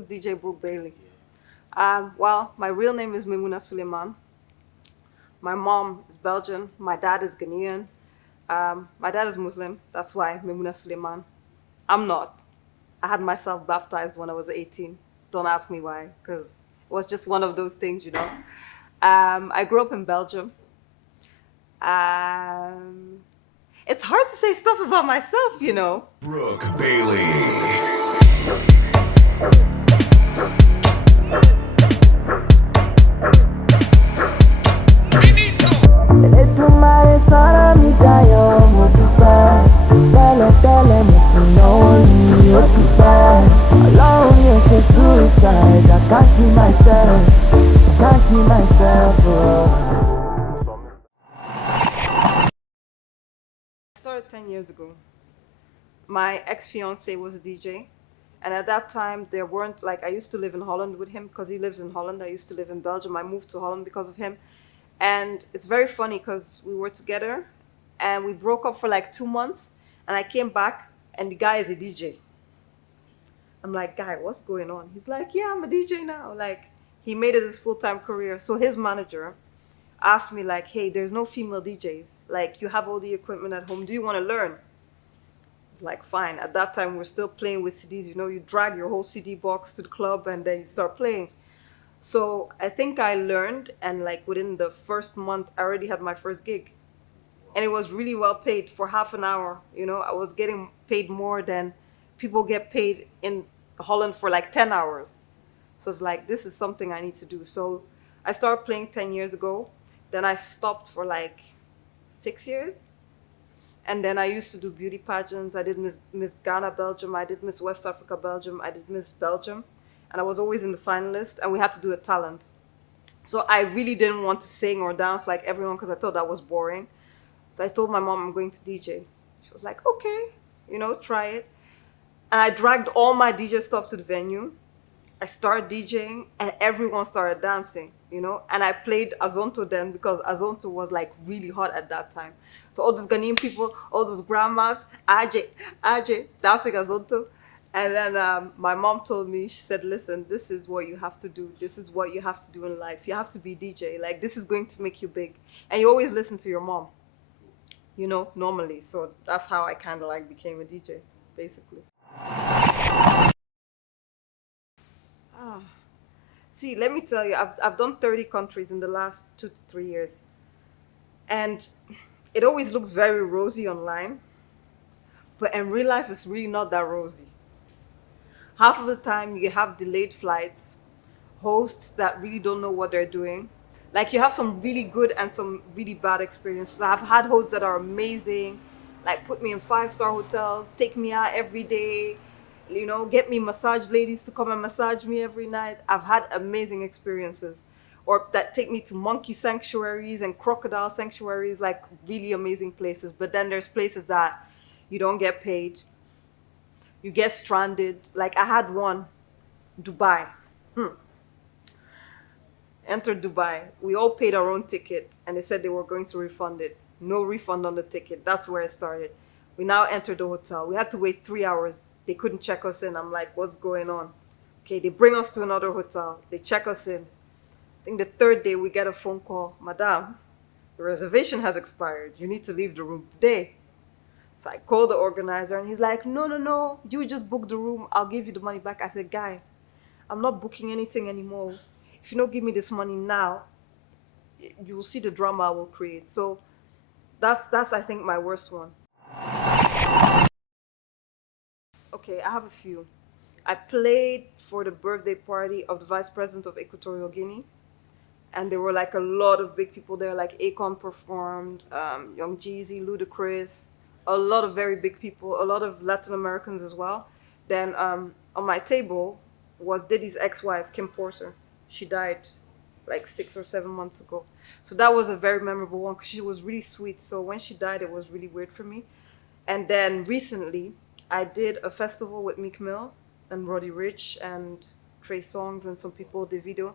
Who's DJ Brooke Bailey? Well, my real name is Mimuna Suleiman. My mom is Belgian. My dad is Ghanaian. My dad is Muslim. That's why Mimuna Suleiman. I'm not. I had myself baptized when I was 18. Don't ask me why, because it was just one of those things. I grew up in Belgium. Um, it's hard to say stuff about myself. Brooke Bailey. I started 10 years ago. My ex-fiance was a DJ. And at that time, there weren't, like, I used to live in Holland with him because he lives in Holland. I used to live in Belgium. I moved to Holland because of him. And it's very funny because we were together and we broke up for like 2 months. And I came back and the guy is a DJ. I'm like, guy, what's going on? He's like, yeah, I'm a DJ now. Like, he made it his full-time career. So his manager asked me, like, hey, there's no female DJs. Like, you have all the equipment at home. Do you want to learn? It's like, fine. At that time, we're still playing with CDs. You drag your whole CD box to the club and then you start playing. So I think I learned, and like within the first month, I already had my first gig. And it was really well paid for half an hour. I was getting paid more than people get paid in Holland for like 10 hours. So it's like, this is something I need to do. So I started playing 10 years ago. Then I stopped for like 6 years. And then I used to do beauty pageants. I did Miss Ghana, Belgium. I did Miss West Africa, Belgium. I did Miss Belgium. And I was always in the finalists. And we had to do a talent. So I really didn't want to sing or dance like everyone because I thought that was boring. So I told my mom I'm going to DJ. She was like, okay, try it. And I dragged all my DJ stuff to the venue. I started DJing and everyone started dancing. And I played Azonto then because Azonto was like really hot at that time. So all those Ghanaian people, all those grandmas, AJ, dancing Azonto. And then my mom told me, she said, listen, this is what you have to do. This is what you have to do in life. You have to be DJ. Like, this is going to make you big. And you always listen to your mom, normally. So that's how I kind of like became a DJ, basically. See, let me tell you, I've done 30 countries in the last 2 to 3 years. And it always looks very rosy online. But in real life, it's really not that rosy. Half of the time, you have delayed flights, hosts that really don't know what they're doing. Like, you have some really good and some really bad experiences. I've had hosts that are amazing, like put me in 5-star hotels, take me out every day, get me massage ladies to come and massage me every night. I've had amazing experiences. Or that take me to monkey sanctuaries and crocodile sanctuaries, like really amazing places. But then there's places that you don't get paid. You get stranded. Like I had one, Dubai. Entered Dubai. We all paid our own ticket and they said they were going to refund it. No refund on the ticket. That's where it started. We now entered the hotel. We had to wait 3 hours. They couldn't check us in. I'm like, what's going on? Okay, they bring us to another hotel. They check us in. I think the third day we get a phone call. Madam, the reservation has expired. You need to leave the room today. So I called the organizer and he's like, no. You just book the room. I'll give you the money back. I said, guy, I'm not booking anything anymore. If you don't give me this money now, you will see the drama I will create. So that's I think my worst one. Okay, I have a few. I played for the birthday party of the vice president of Equatorial Guinea. And there were like a lot of big people there, like Akon performed, Young Jeezy, Ludacris, a lot of very big people, a lot of Latin Americans as well. Then on my table was Diddy's ex-wife, Kim Porter. She died like 6 or 7 months ago. So that was a very memorable one because she was really sweet. So when she died, it was really weird for me. And then recently, I did a festival with Meek Mill and Roddy Ricch and Trey Songz and some people, Davido.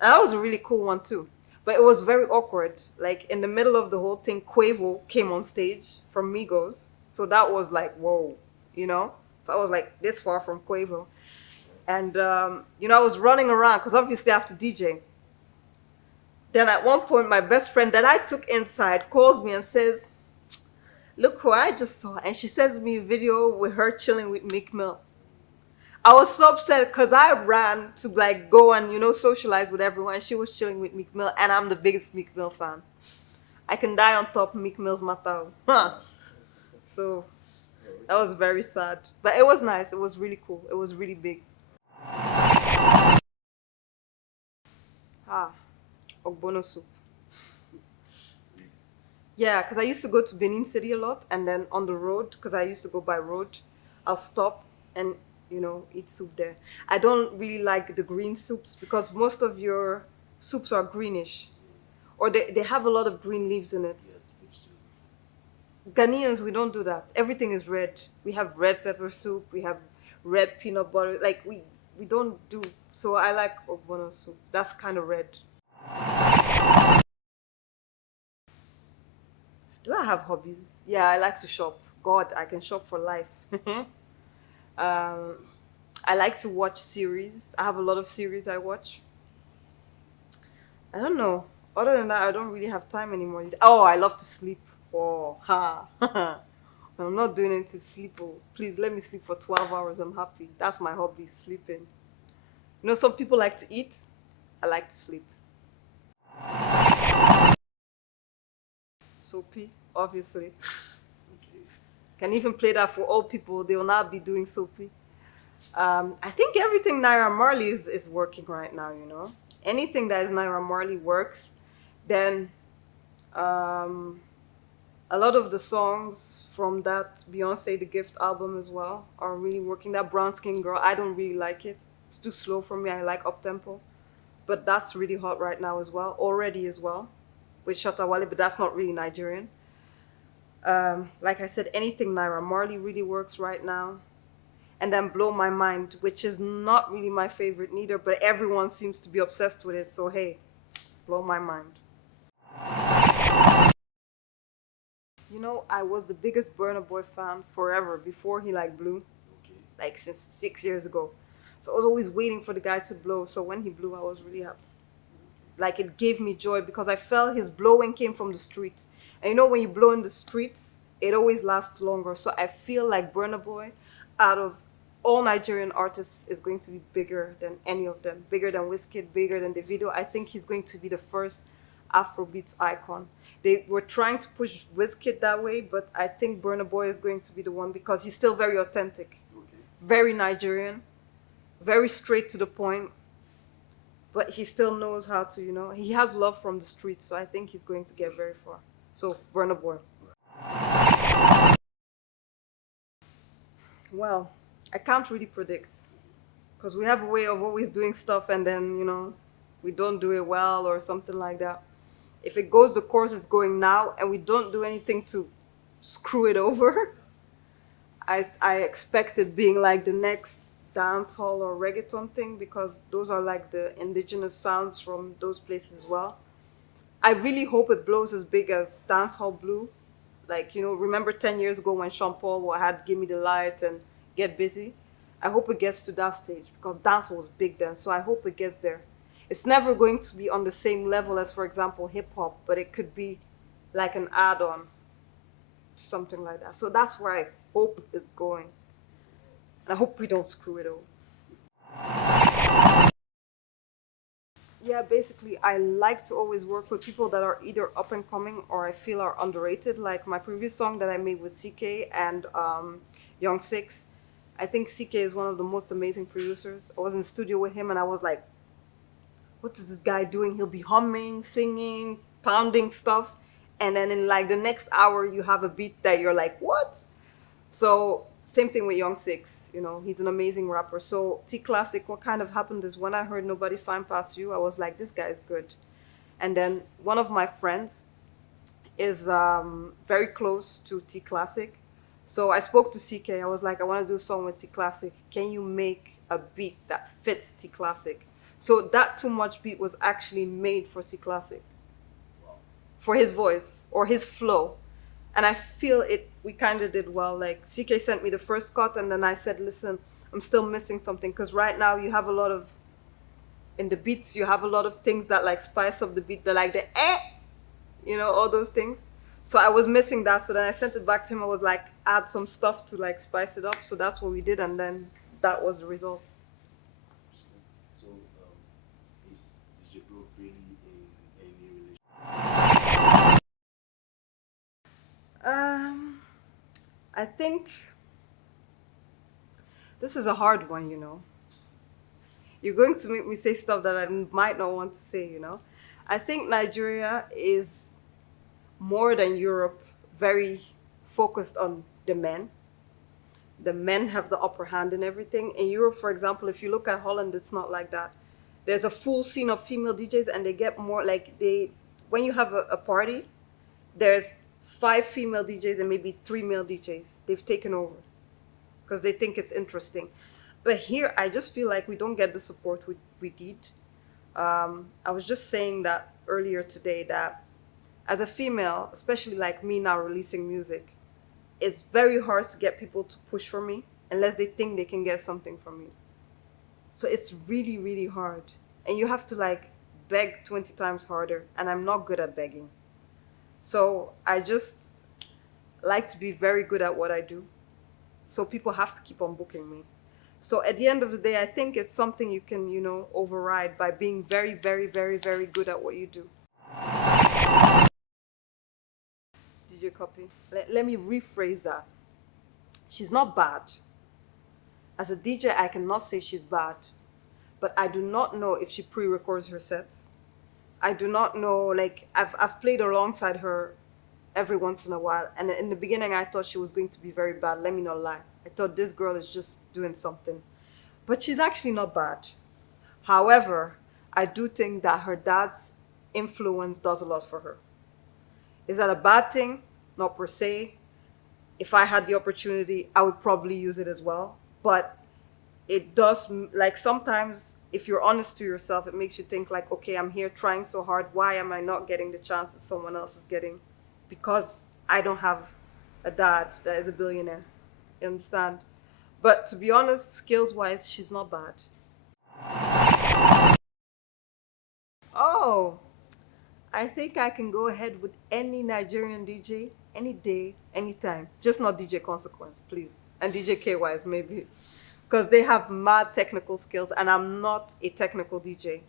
And that was a really cool one too. But it was very awkward. Like in the middle of the whole thing, Quavo came on stage from Migos. So that was like, whoa, So I was like this far from Quavo. And I was running around because obviously I have to DJ. Then at one point, my best friend that I took inside calls me and says, "Look who I just saw," and she sends me a video with her chilling with Meek Mill. I was so upset because I ran to like go and socialize with everyone. She was chilling with Meek Mill, and I'm the biggest Meek Mill fan. I can die on top of Meek Mill's Matao. Huh. So that was very sad, but it was nice. It was really cool. It was really big. Ah, ogbono soup. Yeah, because I used to go to Benin City a lot, and then on the road, because I used to go by road, I'll stop and eat soup there. I don't really like the green soups because most of your soups are greenish, or they have a lot of green leaves in it. Ghanaians, we don't do that. Everything is red. We have red pepper soup. We have red peanut butter. Like we don't do. So I like ogbono soup. That's kind of red. Do I have hobbies? Yeah, I like to shop. God, I can shop for life. um, I like to watch series. I have a lot of series I watch. I don't know. Other than that, I don't really have time anymore. Oh, I love to sleep. Oh, ha. I'm not doing it to sleep. Oh, please let me sleep for 12 hours. I'm happy. That's my hobby, sleeping. Some people like to eat. I like to sleep. Soapy, obviously. Can even play that for old people. They will not be doing soapy. I think everything Naira Marley is working right now. Anything that is Naira Marley works. Then um, a lot of the songs from that Beyonce The Gift album as well are really working. That Brown Skin Girl, I don't really like it. It's too slow for me. I like up tempo. But that's really hot right now as well. Already as well. With Shatta Wale, but that's not really Nigerian. Like I said, anything Naira Marley really works right now. And then Blow My Mind, which is not really my favorite neither, but everyone seems to be obsessed with it. So hey, blow my mind. I was the biggest Burna Boy fan forever before he like blew, like since 6 years ago. So I was always waiting for the guy to blow. So when he blew, I was really happy. Like it gave me joy because I felt his blowing came from the streets. And when you blow in the streets, it always lasts longer. So I feel like Burna Boy, out of all Nigerian artists, is going to be bigger than any of them. Bigger than Wizkid, bigger than Davido. I think he's going to be the first Afrobeats icon. They were trying to push Wizkid that way, but I think Burna Boy is going to be the one because he's still very authentic, very Nigerian, very straight to the point, but he still knows how to, he has love from the streets, so I think he's going to get very far. So, Burna Boy. Well, I can't really predict because we have a way of always doing stuff and then, we don't do it well or something like that. If it goes the course it's going now and we don't do anything to screw it over, I expect it being like the next dancehall or reggaeton thing because those are like the indigenous sounds from those places as well. I really hope it blows as big as dancehall blew. Like, remember 10 years ago when Sean Paul had Give Me the Light and Get Busy? I hope it gets to that stage because dancehall was big then, so I hope it gets there. It's never going to be on the same level as, for example, hip hop, but it could be like an add on, something like that. So that's where I hope it's going. And I hope we don't screw it up. Yeah, basically, I like to always work with people that are either up and coming or I feel are underrated. Like my previous song that I made with CK and Young Six. I think CK is one of the most amazing producers. I was in the studio with him and I was like, what is this guy doing? He'll be humming, singing, pounding stuff. And then in like the next hour, you have a beat that you're like, what? So same thing with Young Six, he's an amazing rapper. So T Classic, what kind of happened is when I heard Nobody Fine Past You, I was like, this guy is good. And then one of my friends is very close to T Classic. So I spoke to CK. I was like, I want to do a song with T Classic. Can you make a beat that fits T Classic? So that Too Much beat was actually made for T Classic, for his voice or his flow. And I feel we kind of did well. Like CK sent me the first cut and then I said, listen, I'm still missing something because right now you have a lot of in the beats you have a lot of things that like spice up the beat. They're like the all those things. So I was missing that. So then I sent it back to him. I was like, add some stuff to like spice it up. So that's what we did, and then that was the result. So, is DJ Brooke Bailey in any relationship? Um, I think this is a hard one. You're going to make me say stuff that I might not want to say. I think Nigeria is more than Europe very focused on the men. The men have the upper hand in everything. In Europe, for example, if you look at Holland, it's not like that. There's a full scene of female DJs, and they get more like when you have a party, there's five female DJs and maybe three male DJs. They've taken over because they think it's interesting. But here, I just feel like we don't get the support we need. I was just saying that earlier today that as a female, especially like me now releasing music, it's very hard to get people to push for me unless they think they can get something from me. So it's really, really hard. And you have to like beg 20 times harder. And I'm not good at begging. So I just like to be very good at what I do. So people have to keep on booking me. So at the end of the day, I think it's something you can, override by being very, very, very, very good at what you do. Did you copy? Let me rephrase that. She's not bad. As a DJ, I cannot say she's bad, but I do not know if she pre-records her sets. I do not know, like, I've played alongside her every once in a while, and in the beginning, I thought she was going to be very bad. Let me not lie. I thought this girl is just doing something, but she's actually not bad. However, I do think that her dad's influence does a lot for her. Is that a bad thing? Not per se. If I had the opportunity, I would probably use it as well. But it does, like sometimes, if you're honest to yourself, it makes you think like, okay, I'm here trying so hard. Why am I not getting the chance that someone else is getting? Because I don't have a dad that is a billionaire. You understand? But to be honest, skills wise, she's not bad. Oh, I think I can go ahead with any Nigerian DJ any day, anytime. Just not DJ Consequence, please. And DJ KYs, maybe. Because they have mad technical skills, and I'm not a technical DJ.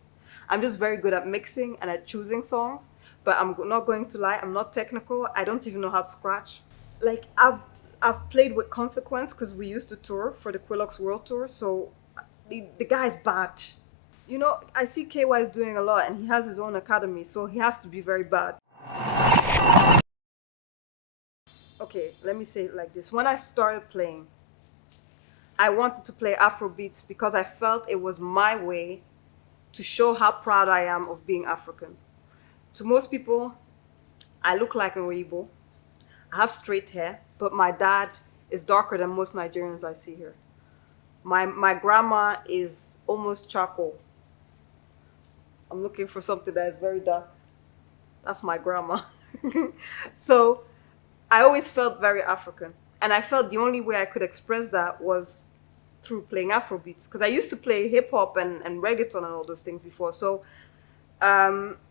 I'm just very good at mixing and at choosing songs, but I'm not going to lie, I'm not technical. I don't even know how to scratch. Like, I've played with Consequence because we used to tour for the Quillox World Tour, so the guy's bad. I see KY is doing a lot, and he has his own academy, so he has to be very bad. Okay, let me say it like this. When I started playing, I wanted to play Afrobeats because I felt it was my way to show how proud I am of being African. To most people, I look like an Weibo. I have straight hair, but my dad is darker than most Nigerians I see here. My grandma is almost charcoal. I'm looking for something that is very dark. That's my grandma. So I always felt very African. And I felt the only way I could express that was through playing Afrobeats. Because I used to play hip hop and reggaeton and all those things before. So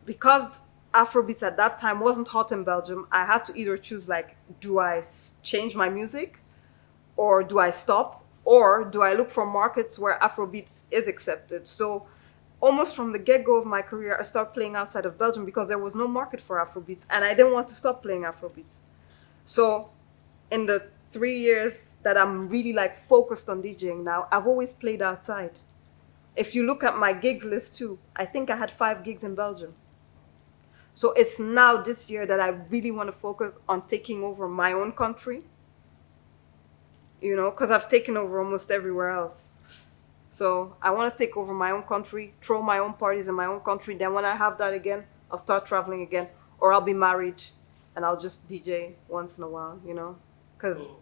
because Afrobeats at that time wasn't hot in Belgium, I had to either choose like, do I change my music or do I stop? Or do I look for markets where Afrobeats is accepted? So almost from the get-go of my career, I started playing outside of Belgium because there was no market for Afrobeats, and I didn't want to stop playing Afrobeats. So in the 3 years that I'm really like focused on DJing now, I've always played outside. If you look at my gigs list too, I think I had 5 gigs in Belgium. So it's now this year that I really want to focus on taking over my own country, because I've taken over almost everywhere else. So I want to take over my own country, throw my own parties in my own country. Then when I have that again, I'll start traveling again, or I'll be married and I'll just DJ once in a while, because,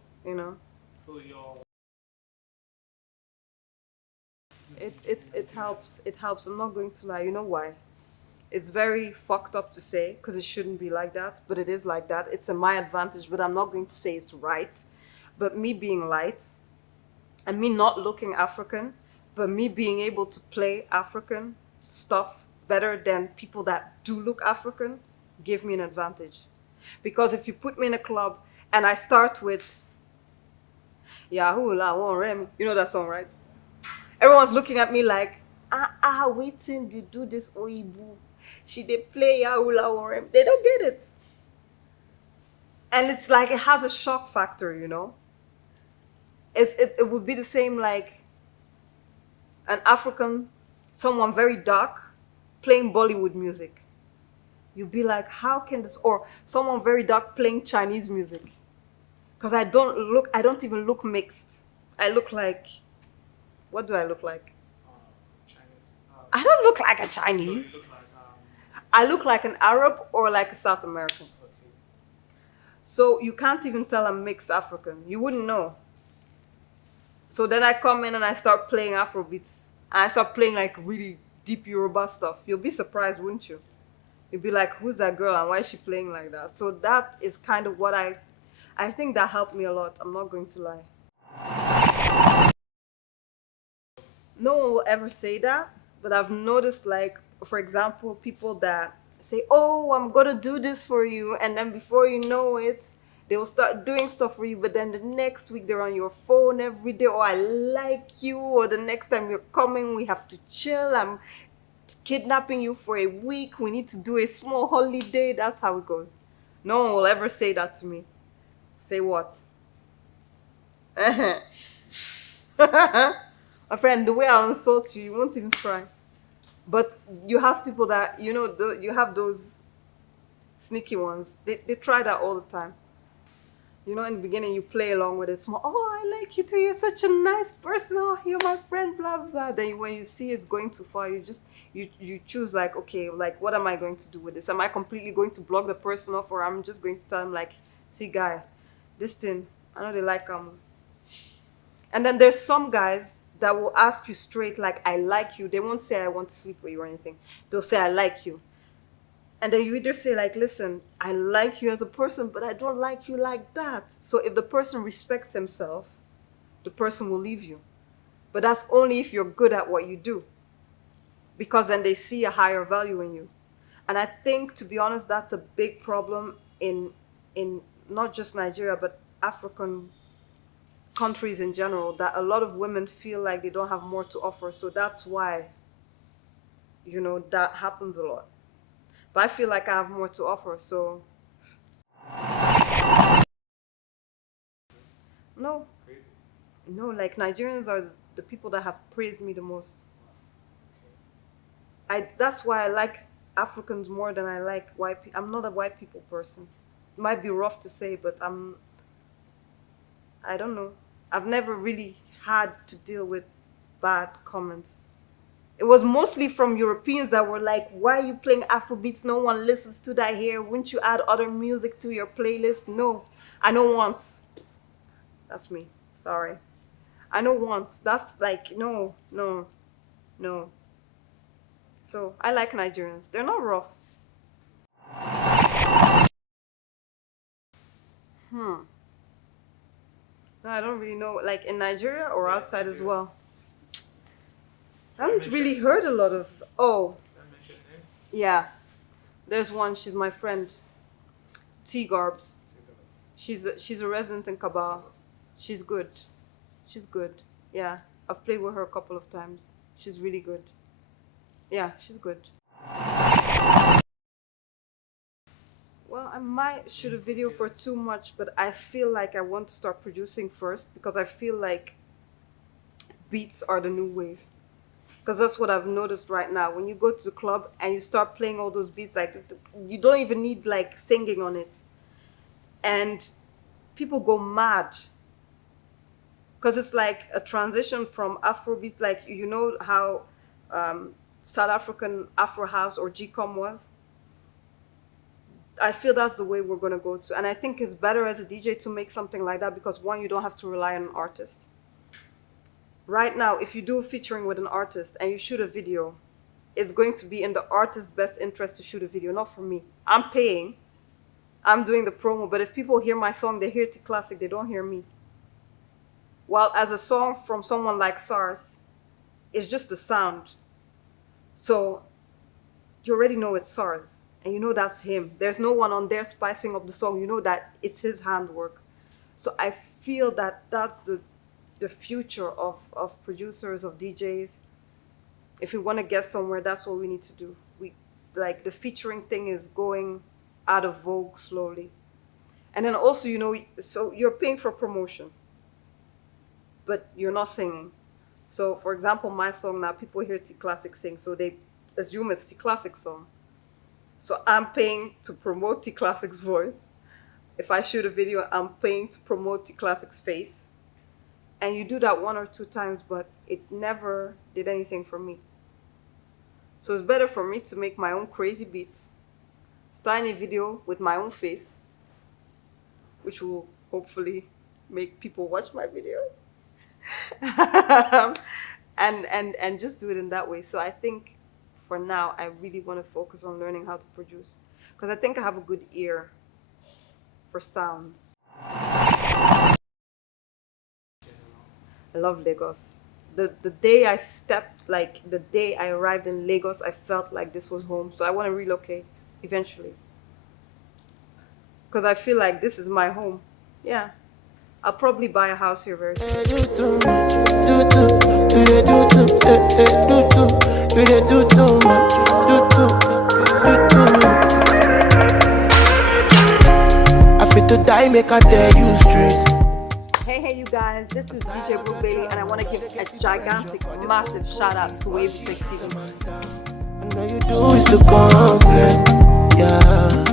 So your it helps. It helps. I'm not going to lie. You know why? It's very fucked up to say because it shouldn't be like that, but it is like that. It's in my advantage, but I'm not going to say it's right. But me being light, and me not looking African, but me being able to play African stuff better than people that do look African give me an advantage. Because if you put me in a club and I start with Yahoo La Won Rem, you know that song, right? Everyone's looking at me like, waiting to do this Oibu. She they play Yahoo La Won Rem. They don't get it. And it's like it has a shock factor, you know? It would be the same like an African, someone very dark, playing Bollywood music. You'd be like, how can this, or someone very dark playing Chinese music? Because I don't even look mixed. I look like, what do I look like? Chinese. I don't look like a So Chinese. you look like I look like an Arab or like a South American. okay. So you can't even tell I'm mixed African. You wouldn't know. So then I come in and I start playing Afrobeats. And I start playing like really deep Yoruba stuff. You'll be surprised, wouldn't you? You'll be like, who's that girl and why is she playing like that? So that is kind of what I think that helped me a lot. I'm not going to lie. No one will ever say that, but I've noticed, like, for example, people that say, oh, I'm gonna do this for you, and then before you know it, they will start doing stuff for you, but then the next week they're on your phone every day, oh, I like you, or the next time you're coming, we have to chill, I'm kidnapping you for a week, we need to do a small holiday. That's how it goes. No one will ever say that to me. Say what? My friend, the way I insult you, you won't even try. But you have people that, you know, you have those sneaky ones. They try that all the time. You know, in the beginning, you play along with it. Small, oh, I like you too. You're such a nice person. Oh, you're my friend, blah, blah. Then when you see it's going too far, you choose like, okay, like, what am I going to do with this? Am I completely going to block the person off, or I'm just going to tell him like, see, guy, this thing, I know they like and then there's some guys that will ask you straight, like, I like you. They won't say, I want to sleep with you or anything. They'll say, I like you. And then you either say, like, listen, I like you as a person, but I don't like you like that. So if the person respects himself, the person will leave you. But that's only if you're good at what you do, because then they see a higher value in you. And I think, to be honest, that's a big problem in not just Nigeria, but African countries in general, that a lot of women feel like they don't have more to offer. So that's why, you know, that happens a lot. But I feel like I have more to offer. So no, Great. no, like Nigerians are the people that have praised me the most. That's why I like Africans more than I like white people. I'm not a white people person. It might be rough to say, but I don't know. I've never really had to deal with bad comments. It was mostly from Europeans that were like, why are you playing Afrobeats? No one listens to that here. Wouldn't you add other music to your playlist? No, I don't want. That's me. Sorry. I don't want. That's like, no, no, no. So I like Nigerians. They're not rough. Hmm. No, I don't really know. Like in Nigeria or Yeah, outside as Nigeria. well. I Should I haven't really mention- heard a lot of. Oh, should I mention names? yeah. There's one. She's my friend. T Garbs. She's a resident in Kabah. She's good. She's good. Yeah, I've played with her a couple of times. She's really good. Yeah, she's good. Well, I might shoot a video for too much, but I feel like I want to start producing first because I feel like beats are the new wave. Because that's what I've noticed right now. When you go to the club and you start playing all those beats, like you don't even need like singing on it, and people go mad because it's like a transition from Afrobeats, like you know how South African Afro House or G-Com was. I feel that's the way we're gonna go to, and I think it's better as a DJ to make something like that because one, you don't have to rely on an artist. Right now, if you do a featuring with an artist and you shoot a video, it's going to be in the artist's best interest to shoot a video, not for me. I'm paying, I'm doing the promo, but if people hear my song, they hear T Classic, they don't hear me. While as a song from someone like SARS, it's just a sound. So you already know it's SARS and you know that's him. There's no one on there spicing up the song. You know that it's his handwork. So I feel that that's the future of producers, of DJs. If we want to get somewhere, that's what we need to do. We like the featuring thing is going out of vogue slowly. And then also, you know, so you're paying for promotion, but you're not singing. So for example, my song now, people hear T Classic sing, so they assume it's T Classic song. So I'm paying to promote T Classic's voice. If I shoot a video, I'm paying to promote T Classic's face. And you do that one or two times, but it never did anything for me. So it's better for me to make my own crazy beats, start in a video with my own face, which will hopefully make people watch my video. and just do it in that way. So I think for now I really want to focus on learning how to produce, because I think I have a good ear for sounds. I love Lagos. The day I stepped, like the day I arrived in Lagos, I felt like this was home. So I want to relocate eventually, because I feel like this is my home. Yeah, I'll probably buy a house here very soon. Do too much, do too, do they do too, do too, do they do too much, do too, do too. I fit to die, make I tell you straight. Hey you guys, this is DJ Brooke Bailey, and I want to give a gigantic, massive shout out to Wave Tech TV. And all you do is to complain, yeah.